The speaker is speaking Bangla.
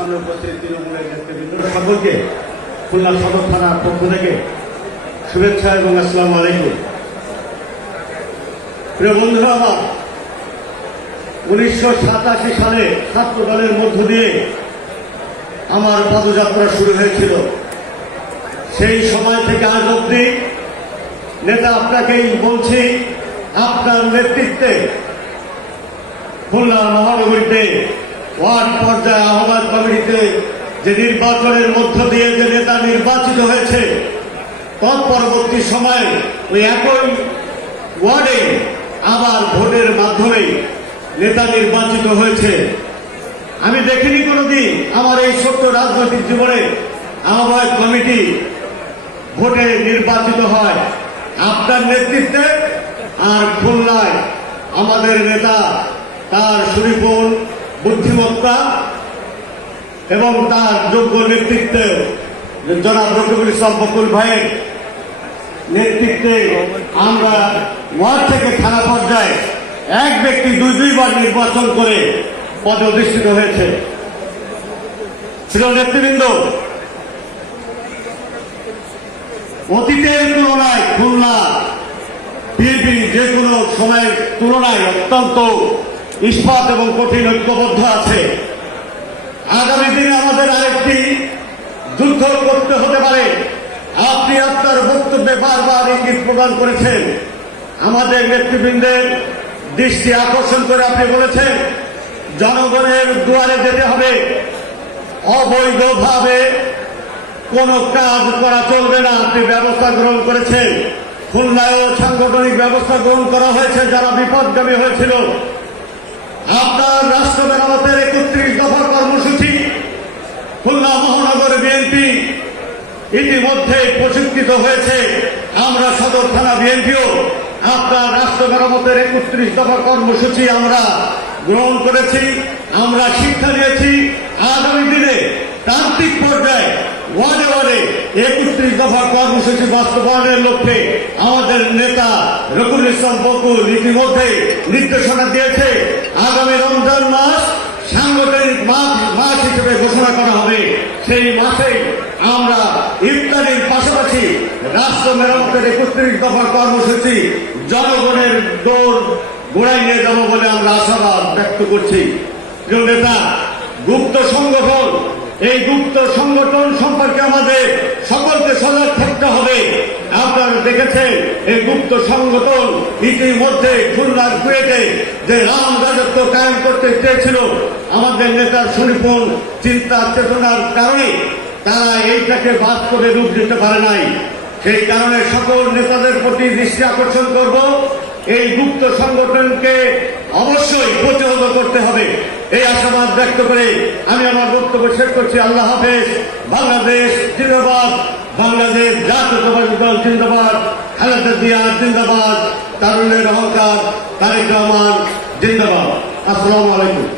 সামনে উপস্থিত তৃণমূলের নেতৃবৃন্দ সকলকে খুলনা সদর থানার পক্ষ থেকে শুভেচ্ছা এবং আসসালামু আলাইকুম। প্রিয় বন্ধুরা, আমার 1987 সালে ছাত্র দলের মধ্য দিয়ে আমার পদযাত্রা শুরু হয়েছিল। সেই সময় থেকে আজ অবধি নেতা আপনাকেই বলছি, আপনার নেতৃত্বে খুলনা মহানগরীতে ওয়ার্ড পর্যায়ে আহ্বায়ক কমিটিতে যে নির্বাচনের মধ্য দিয়ে যে নেতা নির্বাচিত হয়েছে, তৎপরবর্তী সময়ে ওই একই ওয়ার্ডে আবার ভোটের মাধ্যমে নেতা নির্বাচিত হয়েছে। আমি দেখিনি কোনোদিন আমার এই ছোট্ট রাজনৈতিক জীবনে আহ্বায়ক কমিটি ভোটে নির্বাচিত হয় আপনার নেতৃত্বে। আর খুলনায় আমাদের নেতা তার সুনিপুণ বুদ্ধিমত্তা এবং তার যোগ্য নেতৃত্বে জনাব রকিবুল ইসলাম বকুল ভাইয়ের নেতৃত্বে আমরা ওয়ার্ড থেকে থানা পর্যায়ে এক ব্যক্তি দুইবার নির্বাচন করে পদে অধিষ্ঠিত হয়েছে। প্রিয় নেতৃবৃন্দ, অতীতের তুলনায় খুলনা বিএনপি যে কোনো সময়ের তুলনায় অত্যন্ত ইস্পাত এবং কঠিন ঐক্যবদ্ধ আছে। আগামী দিনে আমাদের আরেকটি যুদ্ধ করতে হতে পারে। আপনি আপনার বক্তব্যে বারবার ইঙ্গিত প্রদান করেছেন, আমাদের নেতৃবৃন্দের দৃষ্টি আকর্ষণ করে আপনি বলেছেন জনগণের দুয়ারে যেতে হবে, অবৈধভাবে কোনো কাজ করা চলবে না। আপনি ব্যবস্থা গ্রহণ করেছেন। খুলনায়ও সাংগঠনিক ব্যবস্থা গ্রহণ করা হয়েছে যারা বিপদগামী হয়েছিল। আপনার রাষ্ট্র মেরামতের 31 দফা কর্মসূচি খুলনা মহানগর বিএনপি ইতিমধ্যে প্রশিক্ষিত হয়েছে। আমরা সদর থানা বিএনপিও আপনার রাষ্ট্র মেরামতের 31 দফা কর্মসূচি আমরা গ্রহণ করেছি। আমরা শিক্ষা নিয়েছি আগামী দিনে তান্ত্রিক পর্যায়ে ওয়ার্ডে ওয়ার্ডে 31 দফা কর্মসূচি বাস্তবায়নের লক্ষ্যে আমাদের নেতা রকিবুল ইসলাম বকুল ইতিমধ্যে নির্দেশনা দিয়েছে। আগামী রমজান মাস সাংগঠনিক মাস হিসেবে ঘোষণা করা হবে। সেই মাসে আমরা ইফতারির পাশাপাশি রাষ্ট্র মেরামতের 31 দফা কর্মসূচি জনগণের দৌড় গোড়ায় নিয়ে যাব বলে আমরা আশাবাদ ব্যক্ত করছি। প্রিয় নেতা, গুপ্ত সংগঠন, এই গুপ্ত সংগঠন সম্পর্কে আমাদের সকলকে সজাগ থাকতে হবে। আপনারা দেখেছেন এই গুপ্ত সংগঠন ইতিমধ্যে খুলনার কুয়েটে যে রাম রাজত্ব কায়েম করতে চেয়েছিল, আমাদের নেতার সুনিপুণ চিন্তা চেতনার কারণে তারা এইটাকে বাস্তবে রূপ দিতে পারে নাই। সেই কারণে সকল নেতাদের প্রতি দৃষ্টি আকর্ষণ করব, এই গুপ্ত সংগঠনকে অবশ্যই প্রতিহত করতে হবে। এই আশাবাদ ব্যক্ত করে আমি আমার বক্তব্য শেষ করছি। আল্লাহ হাফেজ। বাংলাদেশ জিন্দাবাদ, বাংলাদেশ জাতীয়তাবাদী দল জিন্দাবাদ, খালেদা জিয়া জিন্দাবাদ, তারুণ্যের অহংকার তারেক রহমান জিন্দাবাদ। আসসালামু আলাইকুম।